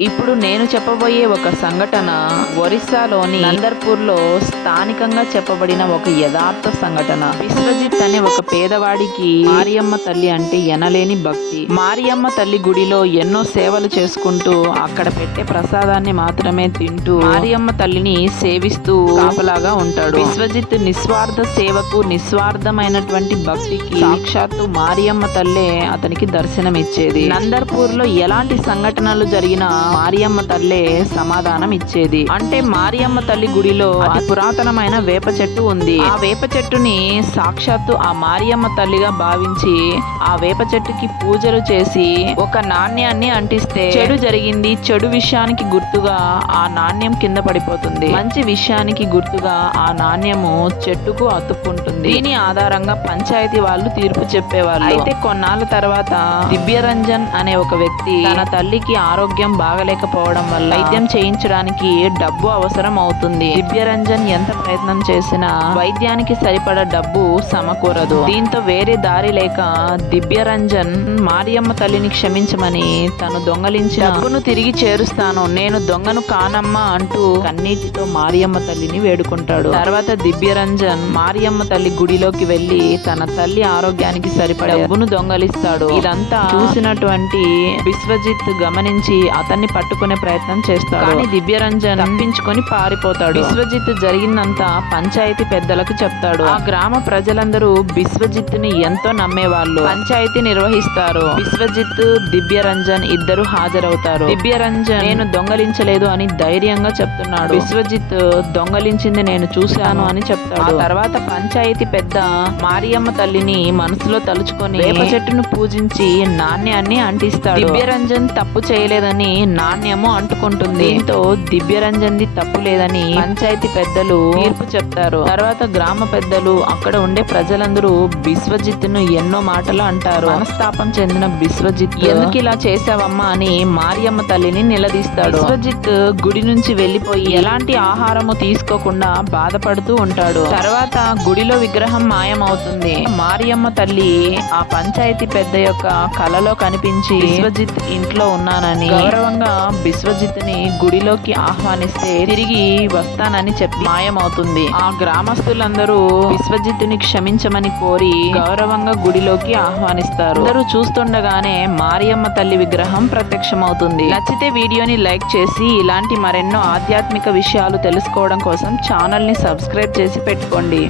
ఇప్పుడు నేను చెప్పబోయే ఒక సంఘటన ఒరిస్సాలోని నందర్పూర్లో స్థానికంగా చెప్పబడిన ఒక యథార్థ సంఘటన. విశ్వజిత్ అనే ఒక పేదవాడికి మారియమ్మ తల్లి అంటే ఎనలేని భక్తి. మారియమ్మ తల్లి గుడిలో ఎన్నో సేవలు చేసుకుంటూ అక్కడ పెట్టే ప్రసాదాన్ని మాత్రమే తింటూ మారియమ్మ తల్లిని సేవిస్తూ కాపలాగా ఉంటాడు. విశ్వజిత్ నిస్వార్థ సేవకు నిస్వార్థమైనటువంటి భక్తికి సాక్షాత్తు మారియమ్మ తల్లే అతనికి దర్శనమిచ్చేది. నందర్పూర్లో ఎలాంటి సంఘటనలు జరిగినా మారియమ్మ తల్లే సమాధానం ఇచ్చేది. అంటే మారియమ్మ తల్లి గుడిలో అతి పురాతనమైన వేప చెట్టు ఉంది. ఆ వేప చెట్టుని సాక్షాత్తు ఆ మారియమ్మ తల్లిగా భావించి ఆ వేప చెట్టుకి పూజలు చేసి ఒక నాణ్యాన్ని అంటిస్తే చెడు జరిగింది చెడు విషయానికి గుర్తుగా ఆ నాణ్యం కింద పడిపోతుంది. మంచి విషయానికి గుర్తుగా ఆ నాణ్యము చెట్టుకు అతుక్కుంటుంది. దీని ఆధారంగా పంచాయతీ వాళ్ళు తీర్పు చెప్పేవాళ్ళు. అయితే కొన్నాళ్ళ తర్వాత దివ్యరంజన్ అనే ఒక వ్యక్తి తన తల్లికి ఆరోగ్యం బాగా బాగలేకపోవడం వల్ల వైద్యం చేయించడానికి డబ్బు అవసరం అవుతుంది. దివ్యరంజన్ ఎంత ప్రయత్నం చేసినా వైద్యానికి సరిపడ డబ్బు సమకూరదు. దీంతో వేరే దారి లేక దివ్యరంజన్ మారియమ్మ తల్లిని క్షమించమని తను దొంగలించిన డబ్బును తిరిగి చేరుస్తాను. నేను దొంగను కానమ్మా అంటూ కన్నీటితో మారియమ్మ తల్లిని వేడుకుంటాడు. తర్వాత దివ్యరంజన్ మారియమ్మ తల్లి గుడిలోకి వెళ్ళి తన తల్లి ఆరోగ్యానికి సరిపడే డబ్బును దొంగలిస్తాడు. ఇదంతా చూసినటువంటి విశ్వజిత్ గమనించి అతన్ని పట్టుకునే ప్రయత్నం చేస్తాడు కానీ దివ్యరంజన్ తప్పించుకొని పారిపోతాడు. విశ్వజిత్ జరిగిందంతా పంచాయతీ పెద్దలకు చెప్తాడు. ఆ గ్రామ ప్రజలందరూ విశ్వజిత్ని ఎంతో నమ్మేవాళ్ళు. పంచాయతీ నిర్వహిస్తారు. విశ్వజిత్ దివ్యరంజన్ ఇద్దరు హాజరవుతారు. దివ్యరంజన్ నేను దొంగలించలేదు అని ధైర్యంగా చెప్తున్నాడు. విశ్వజిత్ దొంగలించింది నేను చూశాను అని చెప్తాడు. ఆ తర్వాత పంచాయతీ పెద్ద మారియమ్మ తల్లిని మనసులో తలుచుకొని వేప చెట్టును పూజించి నాణ్యాన్ని అంటిస్తాడు. దివ్యరంజన్ తప్పు చేయలేదని నాణ్యము అంటుకుంటుంది. దీంతో దివ్యరంజన్ది తప్పు లేదని పంచాయతీ పెద్దలు తీర్పు చెప్తారు. తర్వాత గ్రామ పెద్దలు అక్కడ ఉండే ప్రజలందరూ బిశ్వజిత్ను ఎన్నో మాటలు అంటారు. మనస్తాపం చెందిన బిశ్వజిత్ ఎందుకు ఇలా చేసావమ్మా అని మారియమ్మ తల్లిని నిలదీస్తాడు. బిశ్వజిత్ గుడి నుంచి వెళ్ళిపోయి ఎలాంటి ఆహారము తీసుకోకుండా బాధపడుతూ ఉంటాడు. తర్వాత గుడిలో విగ్రహం మాయమవుతుంది. మారియమ్మ తల్లి ఆ పంచాయతీ పెద్ద యొక్క కలలో కనిపించి బిస్వజిత్ ఇంట్లో ఉన్నానని గౌరవంగా బిశ్వజిత్ని గుడిలోకి ఆహ్వానిస్తే తిరిగి వస్తానని చెప్పి మాయమవుతుంది. ఆ గ్రామస్తులందరూ విశ్వజిత్తుని క్షమించమని కోరి గౌరవంగా గుడిలోకి ఆహ్వానిస్తారు. అందరూ చూస్తుండగానే మారియమ్మ తల్లి విగ్రహం ప్రత్యక్షమవుతుంది. నచ్చితే వీడియోని లైక్ చేసి ఇలాంటి మరెన్నో ఆధ్యాత్మిక విషయాలు తెలుసుకోవడం కోసం ఛానల్ని సబ్స్క్రైబ్ చేసి పెట్టుకోండి.